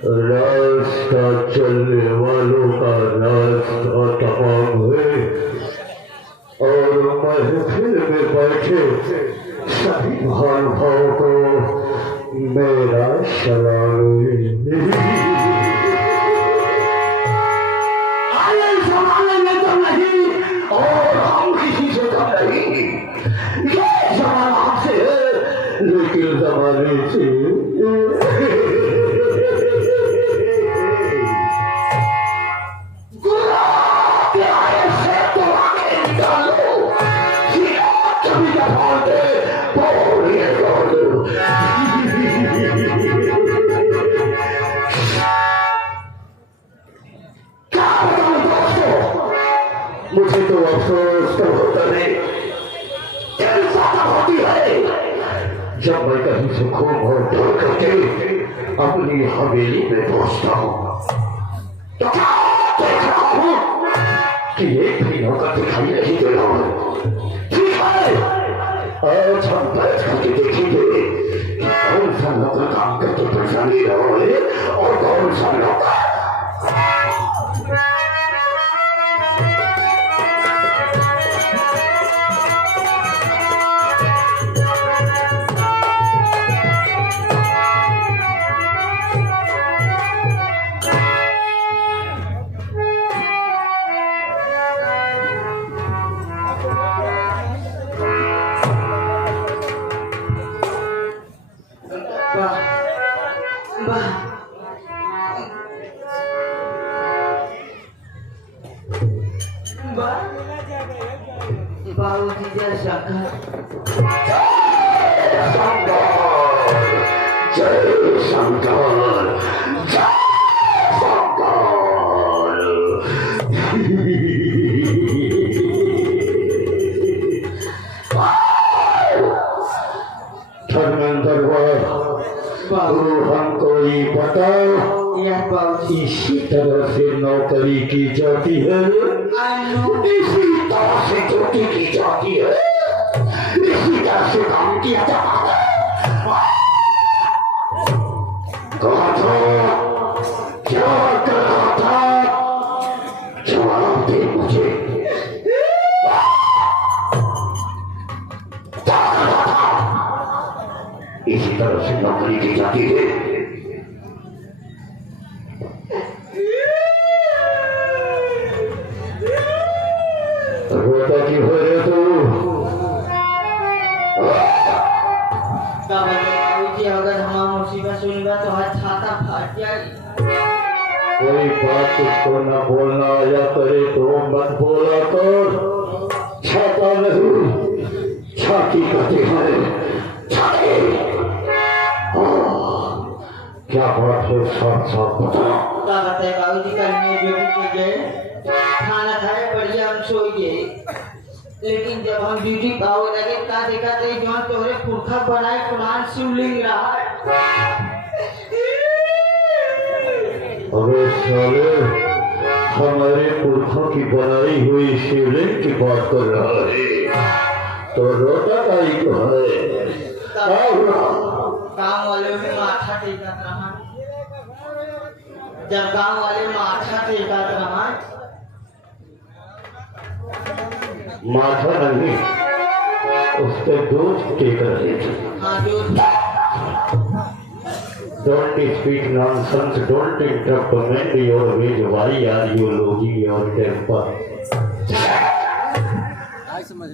रास्ता चलने वालों का रास्ता तमाम है और महफिल में बैठे सभी महानुभावों को मेरा सलाम। आए जमाने में तो नहीं और हम किसी से कम नहीं। ये जमाना आपसे है लेकिन जमाने से मुझे तो अफसोस तो होता नहीं होती है जब मैं कहीं से खूब और ढोल करके अपनी हवेली में पहुंचता हूँ तो क्या देख रहा हूँ कि एक भी नौकर दिखाई नहीं दे रहा है। ठीक है, आज हम बैठ करके देखेंगे कि कौन सा नौकर काम करके पैसा ले रहा है और कौन सा नौकर बाबूजी जय शंकर। जय शंकर जय हमको ये बताओ इसी तरह से नौकरी की जाती है, इसी तरह से ड्यूटी की जाती है, इसी तरह से काम किया जाता है। कहा था क्या कर रहा था, जवाब दे मुझे। क्या कर रहा था? इसी तरह से नौकरी की जाती है। रोता क्यों हो रहे तो? अगर हमारा मुसीबत सुनेगा तो हाथ छाता फाट जाएगी। कोई बात उसको न बोलना आया करे तो मत बोला कर। छाता नहीं छाती कहते हैं, छाते। क्या बात है साथ साथ बताओ। क्या बताए बाबूजी, कल मैं ड्यूटी पे गए, खाना खाए, बढ़िया हम सो गए, लेकिन जब हम ड्यूटी पाओ लगे क्या देखा तो जहाँ तोरे पुरखा बनाए कुरान शिवलिंग रहा है। अरे साले, हमारे पुरखों की बनाई हुई शिवलिंग की बात कर रहा है तो रोता काई क्यों है? गाँव वाले में माथा टेका रहा, जब गाँव वाले माथा टेका रहा, माथा नहीं उसके दूध टेक रहे थे। हाँ दूध। Don't speak nonsense. Don't interrupt me. Your way. Why are you losing your temper?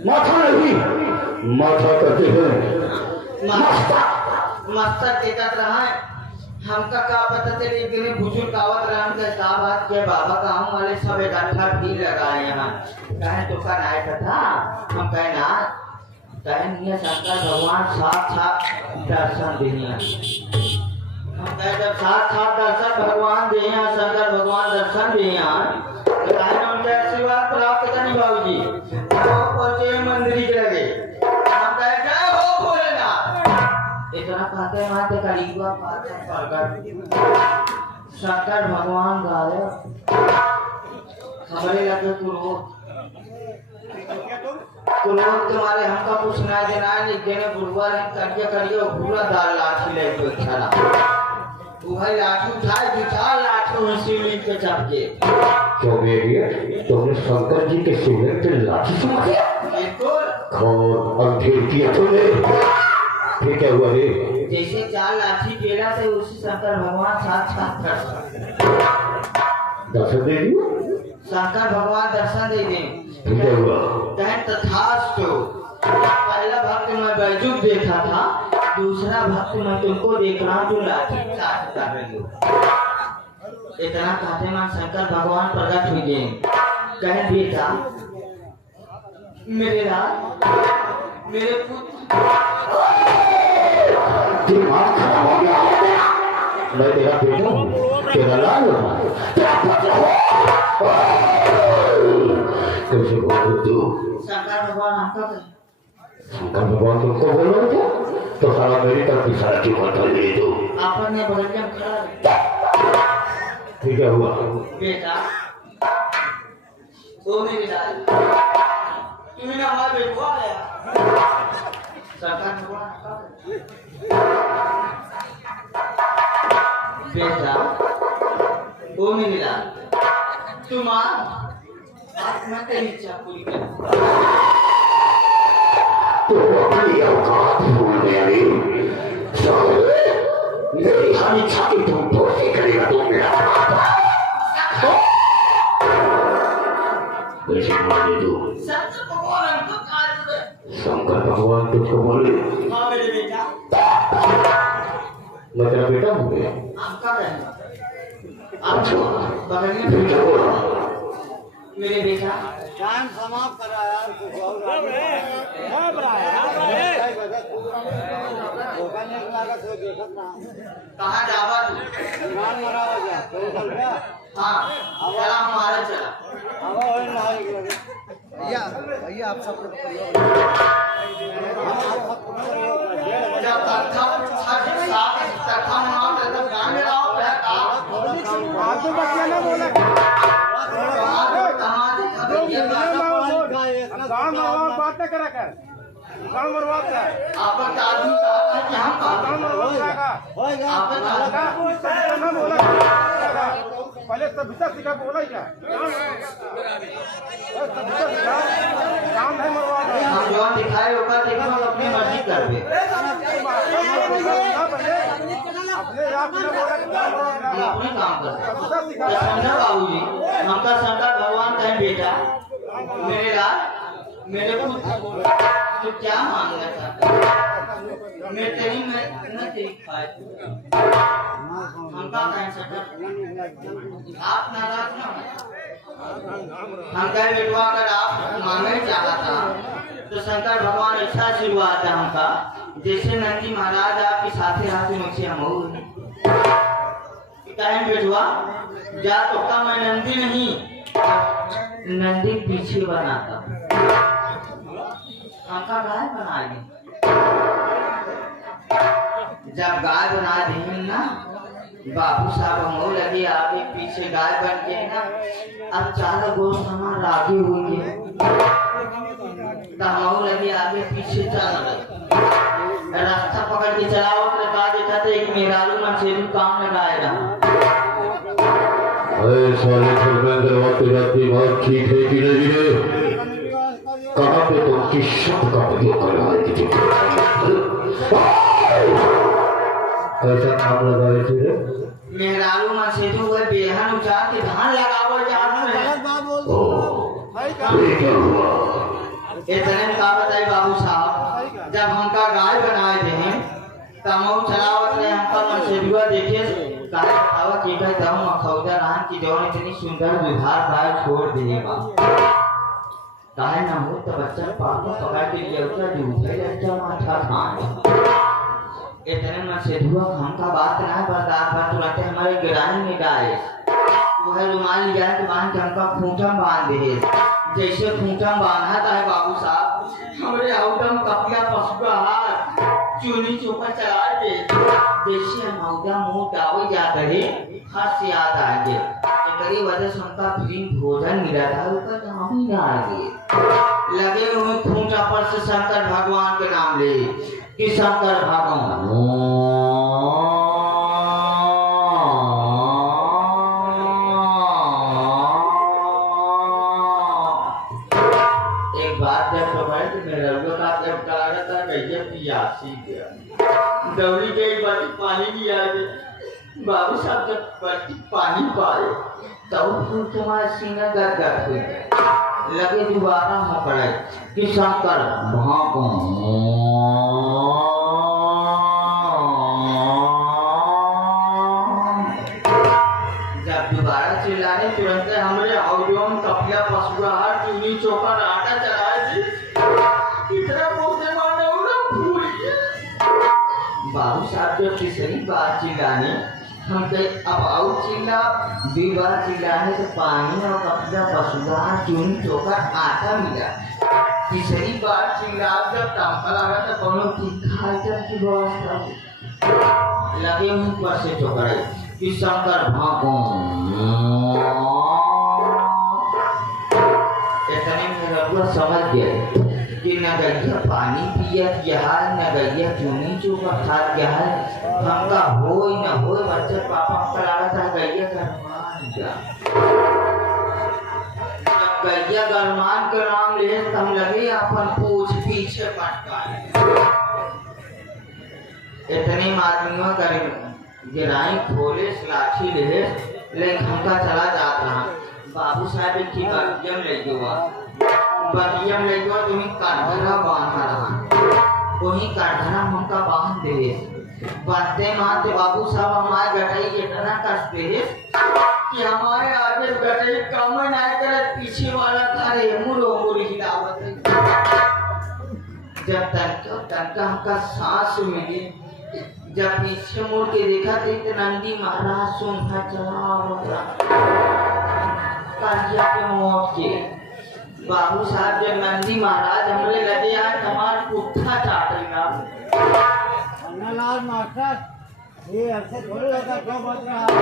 माथा नहीं, माथा कहते हैं मस्तक देतात रहा है। हमका का पता चले एक दिन बुजुर्ग आवत रहन के साहब के बाबा गाँव वाले सब इकट्ठा भीड़ लगाए यहाँ कहे दुकान आए था। हम कहे ना कहे नहीं शंकर भगवान साथ दर्शन दिए। हम कहे जब साथ दर्शन भगवान दिए शंकर भगवान दर्शन दिए तो कहे ना उनके आशीर्वाद प्राप्त करनी बाबूजी पहुंचे मंदिर के लगे। हम कहे जय हो भोलेनाथ इतना कहते माते करीबा शंकर भगवान गावे हमारे लगे कुरोध तुम्हारे हमका कुछ ना देना नहीं देने बुढ़वा ने करिए पूरा दाल लाठी ले तो चला वो भाई लाठी उठाए विचार लाठी में शिवलिंग के चपके क्यों बेरिए तुमने शंकर जी के शिवलिंग पे लाठी से मारा? बिल्कुल कौन अंधेर किया तुमने? फिर क्या हुआ रे? जैसे चार लाठी पेड़ा से उसी शंकर भगवान साथ दर्शन दे दियो? शंकर भगवान दर्शन दे दे। फिर क्या हुआ? कहें तथास्तु पहला भक्त मैं बैजुक देखा था दूसरा भक्त मैं तुमको देख रहा हूँ जो लाठी चार्ज कर रही हो। इतना कहते मैं शंकर भगवान प्रकट हुए कहें बेटा मेरे लाल मेरे पुत्र दिमाग खराब हो गया मैं तेरा बेटा हूँ तेरा लाल हूँ तेरा पुत्र हूँ। कैसे बोल तू? शंकर भगवान आपका शंकर भगवान तुमको बोल रहे थे तो साला मेरी तरफ इशारा क्यों करता है तू? आपने बगल में खड़ा ठीक है हुआ बेटा ओ मेरे लाल तुम्हें ना हमारे बेटवा आया शंकर भगवान बेटा ओ मेरे लाल तुम आज मैं तेरी इच्छा पूरी करूँ। तो अपनी औकात भूल गया रे मेरी हर इच्छा की तुम पूर्ति करेगा तुम मेरा कैसे बोले तू? शंकर भगवान हमको काट दे। शंकर भगवान तुझको बोले? हाँ मेरे बेटा मैं तेरा बेटा हूँ बे? आपका कहना अच्छा बगल में बेटा बोला मेरे बेटा जान समाप्त करा यार कुछ और कहाँ जावा तू? जान मरा हो गया तो चल गया हाँ चला हमारा चला अब और ना भैया भैया आप सब जब तथा तथा मार तब गाने लाओ आगे बच्चा ना बोला गाँव मरवा बात न करा कर गाँव मरवा आपन आदमी का कि हम गाँव मरवा होएगा आपन आदमी ना बोला पहले सभ्यता सिखा बोला ही क्या सभ्यता सिखा काम नहीं मरवा हम जो दिखाए होगा देखो अपनी मर्जी करबे अपने आप ने बोला हम अपने काम करते समझा बाबूजी हमका शंकर भगवान कहे बेटा मेरे लाल मेरे पुत्र तू क्या मांगना चाहता मैं तेरी मैं तेरी ख्वाहिश हमका कहे शंकर आप नाराज ना हम कहे बेटवा अगर आप मांगने चाहा था तो शंकर भगवान ऐसा शुरुआत है हमका जैसे नंदी महाराज आपके साथे हाथे मुझसे हम कहें बेटवा जा तो का मैं नंदी नहीं नंदी पीछे बनाता हमका गाय बना दी जब गाय बना दी ना बाबू साहब हम लगे आगे पीछे गाय बन के ना अब चारों गोश्त हमारा आगे होंगे हम लगे आगे पीछे चल रहे रास्ता पकड़ के चलाओ तो कहा देखा था एक मेहरारू मंसेरू काम लगाएगा साले धर्मेंद्र आपकी बात ठीक है कि नहीं रे? कहाँ पे तुम किस शब्द का प्रयोग कर रहा है? ऐसा नाम लगाए थे मेहरारू मंसेरू को बेहन उचार के धान लगावो जात में क्या हुआ? इतने का बताई बाबू साहब, जब हमका गाय बनाए थे तमौ चलावत रहे हमका मनसेबिया देखे गाय बतावा की कहे तम मखौदा रहन की जौन इतनी सुंदर दुधार गाय छोड़ देगा गाय ना हो तो बच्चा पापा पकड़ के लिए उसका दूध है लड़का माथा खान इतने मनसेबिया हमका बात ना बर्दाश्त पर तुरंत हमारे गिराने में गाय वो है रुमाल लिया के बांध के हमका खूंटा बांध दे। जैसे खूंटा बांधा था बाबू साहब हमारे आउटम कपिया पशुआ हाथ चूनी चौका चला दे। जैसे हम आउटा मुंह डावे जाते रहे हाथ से याद आएंगे तेरी वजह से हमका फ्री भोजन मिला था ऊपर हम ही ना आएंगे लगे हुए खूंटा पर से शंकर भगवान के नाम ले कि शंकर भगवान दौड़ी गई बाल्टी पानी लिया बाबू साहब जब बाल्टी पानी पाए तब फूल तुम्हारा सीना गदगद हुई लगे दोबारा हम पड़े कि शंकर जब दोबारा चिल्लाने तुरंत हमारे औरम कपिया पशुआ हार चूनी चौका आटा चलाए थे कितना बोलते मारने बाबू साहब जब तीसरी बार चिल्लाने हम कहे अब और चिल्ला दो बार चिल्लाने तो पानी और कपिला पशुआ चूनी चौका आटा मिला। तीसरी बार चिल्ला जब टंका लगा तो कोनो खाकर की व्यवस्था लगे ऊपर से ठोकराई कि शंकर भगवान इतने में रघुआ समझ गए कि न गैया पानी पिया है न गैया चूनी चौका खा गया है हमका हो न हो बच्चे पापा हमका लगा था गैया गरमान जा गैया गरमान के नाम ले हम लगे अपन पूछ पीछे पटकाए इतने आदमियों कर गिराई खोले लाठी ले लेकिन हमका चला जाता रहा बाबू साहब की बगियम ले गया बगियम ले गया तुम्हें काढ़ा बांधा रहा वही काढ़ा हमका बांध दे बांधते मानते बाबू साहब हमारे गटाई इतना कसते है कि हमारे आगे गटाई काम ना करे पीछे वाला थारे मुड़ो मुड़ी हिलावत है जब तक हमका सांस मिली जब पीछे मुड़ के देखा तो नंदी महाराज सुनता चला कालिया के मौत के बाबू साहब जब नंदी महाराज हमले लगे आज हमार पुट्ठा चाटेगा अन्नालाल मास्टर ये ऐसे थोड़ी होता क्यों बोल रहा है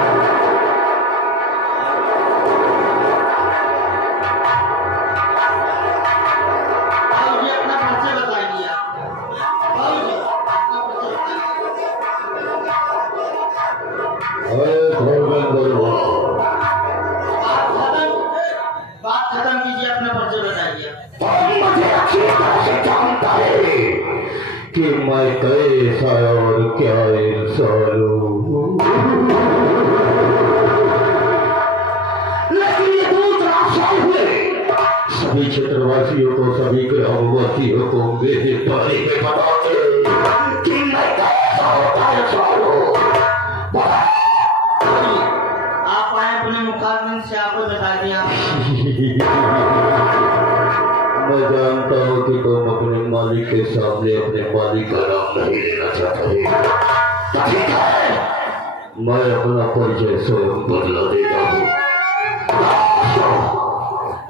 कि मैं कैसा और क्या इंसान हूँ लेकिन ये दूसरा साल हुए सभी क्षेत्रवासियों को सभी ग्रामवासियों को मेरे बारे में बताते कि मैं कैसा होता इंसान हूँ। आप आए अपने मुखाग्नि से आपको बता दिया मैं जानता हूँ कि तुम अपने मालिक के सामने अपने मालिक का नाम नहीं लेना चाहते ठीक है मैं अपना परिचय स्वयं बदला देता हूँ।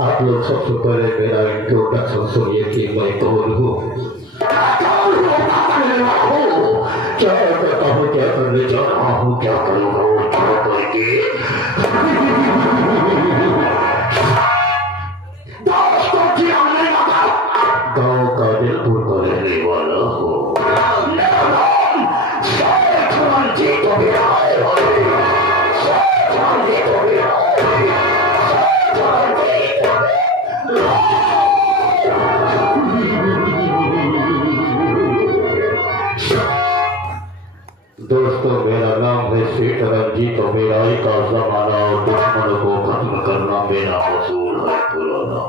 आप लोग सबसे पहले मेरा इंट्रोडक्शन सुनिए कि मैं कौन हूँ क्या करता हूँ क्या करने जा रहा हूँ क्या करूँगा और क्या करके गाँव का दिलपुर का रहने वाला हो दोस्तों मेरा नाम है सेठ रंजीत और मेरा ही का जमाना और दुश्मनों को खत्म करना मेरा उसूल है पुराना।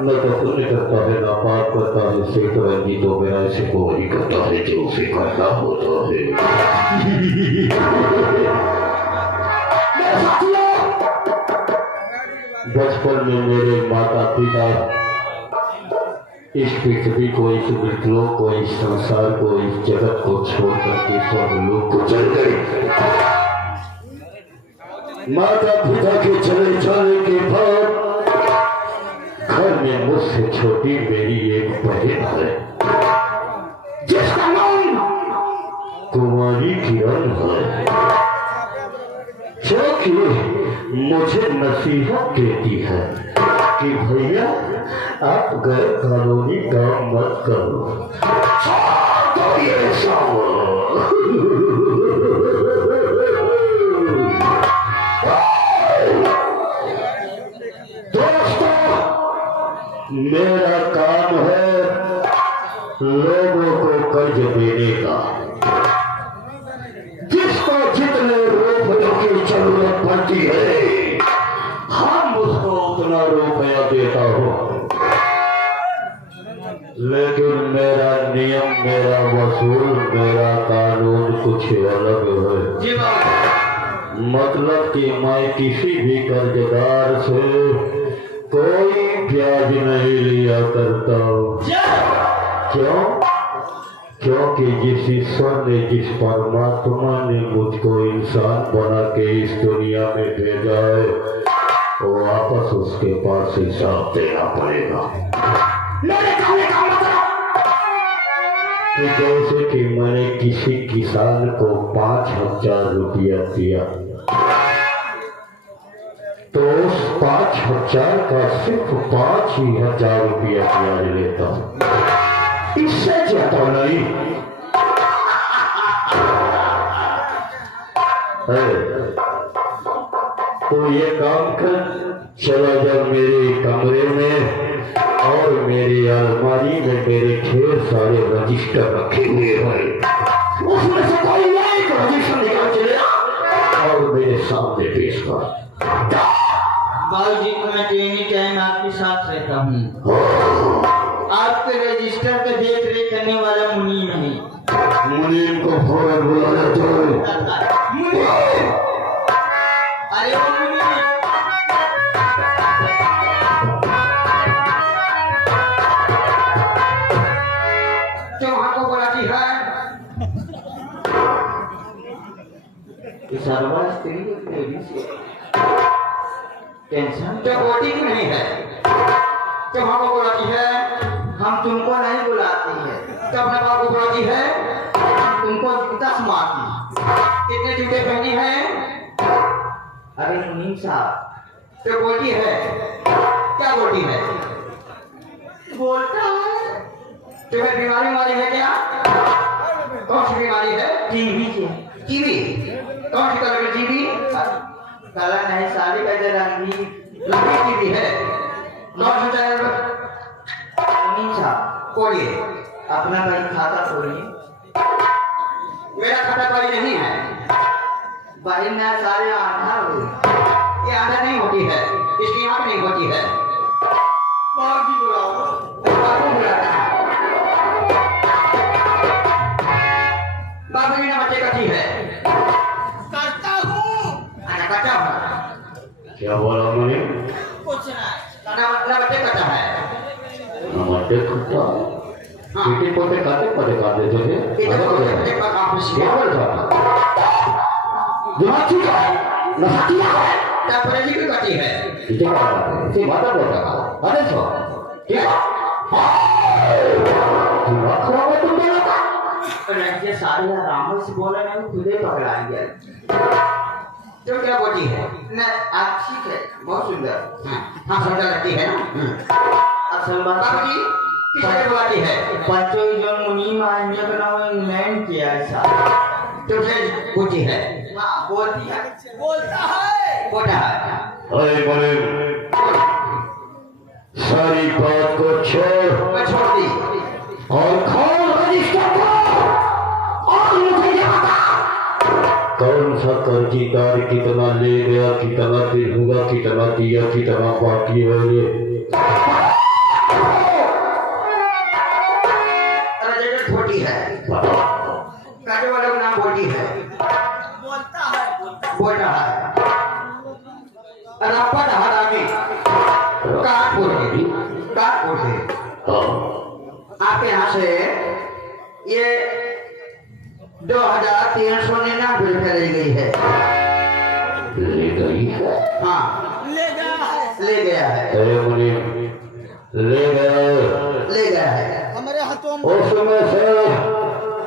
न तो पुण्य करता है ना पाप करता है, सेठ रंजी तो मेरा इसे को ही करता है जो उसे करना होता है। बचपन में मेरे माता पिता इस पृथ्वी को, इस मृतलोक को, इस संसार को, इस जगत को छोड़ करके सब लोग को चल गए। माता पिता के चले जाने के बाद घर में मुझसे छोटी मेरी एक बहन है जिसका नाम कुमारी किरण है, जो कि मुझे नसीहत देती है कि भैया आप गए कानूनी काम मत करो, तो ये दोस्तों, मेरा काम है लोगों को कर्ज देने का, जिसको जितने रुपयों की जरूरत पड़ती है हम उसको उतना रुपया देता हूँ। लेकिन मेरा नियम, मेरा वसूल, मेरा कानून कुछ अलग है। मतलब कि मैं किसी भी कर्जदार से कोई ब्याज नहीं लिया करता हूँ। क्यों? क्योंकि जिस ईश्वर ने, जिस परमात्मा ने मुझको इंसान बना के इस दुनिया में भेजा है, वो वापस उसके पास हिसाब देना पड़ेगा। मेरे कहने का मतलब कि जैसे कि मैंने किसी किसान को 5,000 रुपया दिया, तो उस 5,000 का सिर्फ 5,000 रुपया ब्याज लेता हूँ, इससे ज्यादा नहीं। तो ये काम कर, चला जा मेरे कमरे में और मेरी अलमारी में मेरे ढेर सारे रजिस्टर रखे हुए हैं, उसमें से कोई एक रजिस्टर निकाल चलेगा और मेरे सामने पेश कर। बाबूजी को मैं एनी टाइम आपके साथ रहता हूँ। आपके रजिस्टर पे देख रेख करने वाला मुनीम है। मुनीम को फौरन बुलाया जाए। अरे वो मुनीम जो वहाँ को बुलाती है, इस आवाज तेरी टेंशन तो होती ही नहीं है। तो हमको बुलाती है, हम तुमको नहीं बुलाती है। तो अपने बाप को बुलाती है, हम तुमको 10 मारती। कितने जूते पहनी है? अरे मुनीम साहब, तो बोलती है, क्या बोलती है? बोलता है तुम्हें बीमारी वाली है क्या? कौन सी बीमारी है? टीबी। टीबी? कौन सी कलर की टीबी? काला नहीं, साली का रंगी टीबी है। कौन सा चैनल पर? खोलिए अपना भाई खाता खोलिए। मेरा खाता कोई नहीं है भाई, मैं सारे आधा हूँ। ये आधा नहीं होती है, इसकी आँख नहीं होती है। बाबू बुलाओ, बाबू बुलाता है। बाबू बिना बच्चे कथी है? करता हूँ। अच्छा करता हूँ। क्या बोला मैंने? कुछ नहीं, ना बच्चे करता है। नमस्ते कुत्ता, पीटे पोते काटे पड़े काटे जो है, एक बार आप क्या बोल रहा? दिमाग ठीक है, नसातिया है, तापरे जी की कटी है। इसे क्या है? इसे माता बोलता का, अरे सो, क्या? दिमाग खराब है तुम दोनों का? ये सारे आराम से बोला नहीं, खुदे पकड़ाएंगे। तो क्या बोलती है? न आप ठीक है, बहुत सुंदर। हाँ सुंदर लगती है ना। असल बात बाबूजी किसने बुलाती है? बच्चों जो मुनीम आने का नाम इंग्लैंड किया ऐसा। तो फिर बोलती है? हाँ बोलती है। बोलता है। अरे बोले सारी बात को छोड़ दी और खोल रजिस्टर को और मुझे ये बता कौन सा कर्जीदार कितना ले गया, कितना दिन हुआ, कितना दिया, कितना बाकी है। होगी? कानपुर से हाँ। आपके यहाँ से ये 2399 रुपये ले गई है। ले गई है? हाँ ले गया है। अरे मुझे ले गया है हमारे हाथों में उसमें से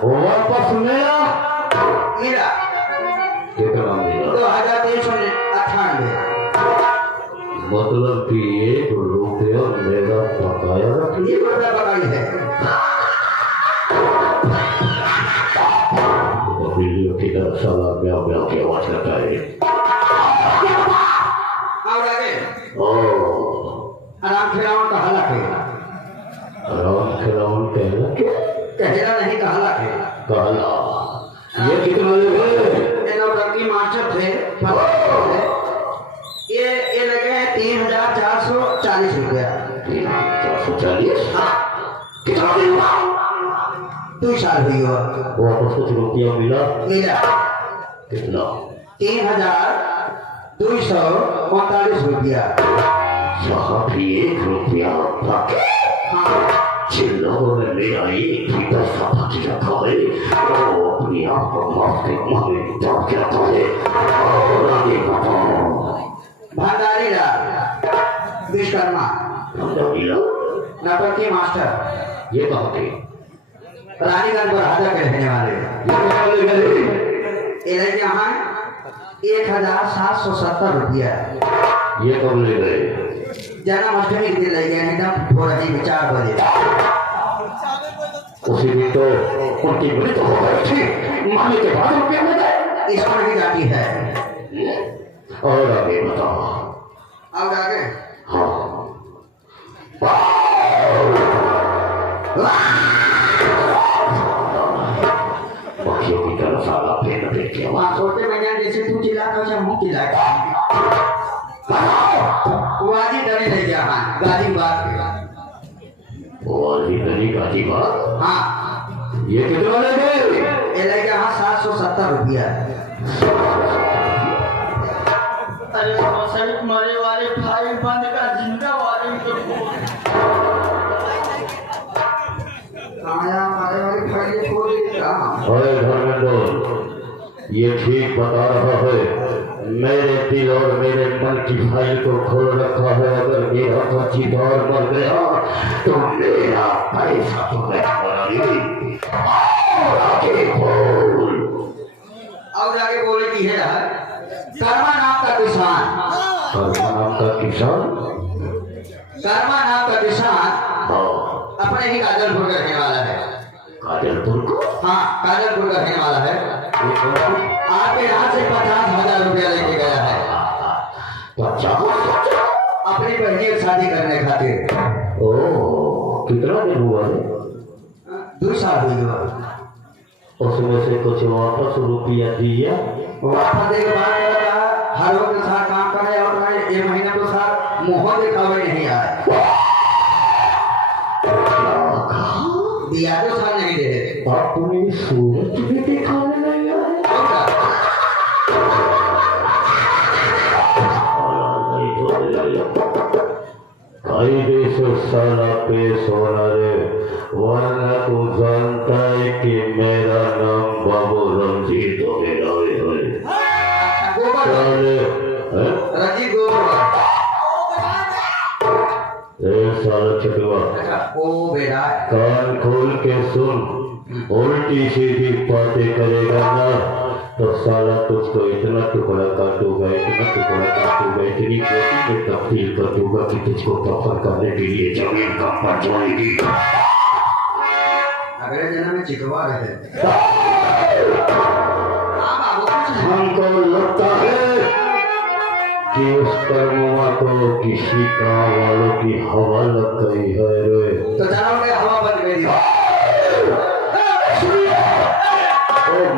वापस मेरा मेरा कितना मिला? 2398। मतलब कि 1 रुपया मेरा बकाया रखिए। 1 रुपया बकाई है। बिल्लियों की तरह साला म्याऊं म्याऊं की आवाज करता है। और आगे आराम खिलावन का हला के राम खिलावन कहला नहीं कहला के कहला। ये कितना ले गए? नौटंकी मास्टर थे। ये लगे हैं 3440 रुपया। 440? हाँ कितना मिला? 2 साल हुई हो। वापस कुछ रुपया मिला? मेरा कितना? 3239 रुपया। यहाँ भी 1 रुपया बाकी। हाँ जिन लोगों ने मेरा एक भी पैसा बाकी रखा है वो अपनी आप को माफ के मांगे तब क्या करे। और आगे बताओ। भंडारी लाल विश्वकर्मा नौटंकी मास्टर। ये कहाँ के? रानीगंज पर हाजा के रहने वाले। ये लगे यहाँ 1770 रुपया। ये कब ले गए? जन्माष्टमी के दिन लगे एकदम थोड़ा ही 4 बजे। उसी दिन तो उनकी मृत्यु तो हो गई थी। माने के बाद रुपया मिल गए। इस पर भी जाती है। और आगे बताओ। अब आगे हाँ पक्षियों की तरह साला फेंक फेंक के आवाज। छोटे मैदान जैसे तू चिल्लाता हो मुँह चिल्लाता। वाजी डरी ले गया। हाँ गाजी बात और भी तरी गाजी बात। हाँ ये कितना ले गए? ये लगे यहाँ 770 रुपया। अरे सड़क मरे वाले फाइल बंद का जिंदा वाले आया मारे वाली फाइल खोल देगा। अरे धर्मेंद्र ये ठीक बता रहा है। मेरे दिल और मेरे मन की फाइल को खोल रखा है। अगर मेरा चौकीदार मर गया तो मेरा पैसा तो मैं और आगे बोले की है कर्मा नाम का किसान। कर्मा नाम का किसान? कर्मा नाम का किसान हाँ अपने ही काजलपुर का रहने वाला है। काजलपुर को? हाँ काजलपुर का रहने वाला है। आपके यहाँ से 50,000 रुपया लेके गया है 50? अपनी बहनी की शादी करने खातिर। ओह कितना दिन हुआ है? 2 साल हुई हुआ। उसमें से कुछ वापस रुपया दिया? वापस देने के बाद हर वक्त के साथ काम करे और ये महीने को साथ मुँह दिखावे नहीं आए। दिया तो साल नहीं दे। अपनी सूरत भी दिखाने नहीं आए? कायदे से साला पेश होना रे, वरना तू जानता है कि मेरा नाम बाबू रंजीत हो गया है। गोबर रजी गोबर। साला चटवा ओ बेटा कान खोल के सुन। उल्टी सीधी बातें करेगा ना तो साला तुझको इतना टुकड़ा काटूंगा, इतना टुकड़ा काटूंगा, इतनी बेटी में तब्दील कर दूंगा कि तुझको दफन करने के लिए जमीन का पड़ जाएगी। अगले जन्म में चिकवा रहे। हमको लगता है कि उस कर्मुआ को किसी गाँव वालों की हवा लग गई है रे। तो चलो मैं हवा बंद कर दिया।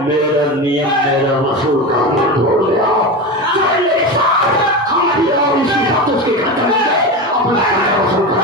मेरा नियम मेरा वसूल काम छोड़ गया। हम भी और इसी बात उसके खत्म हो गए। अपना वसूल कर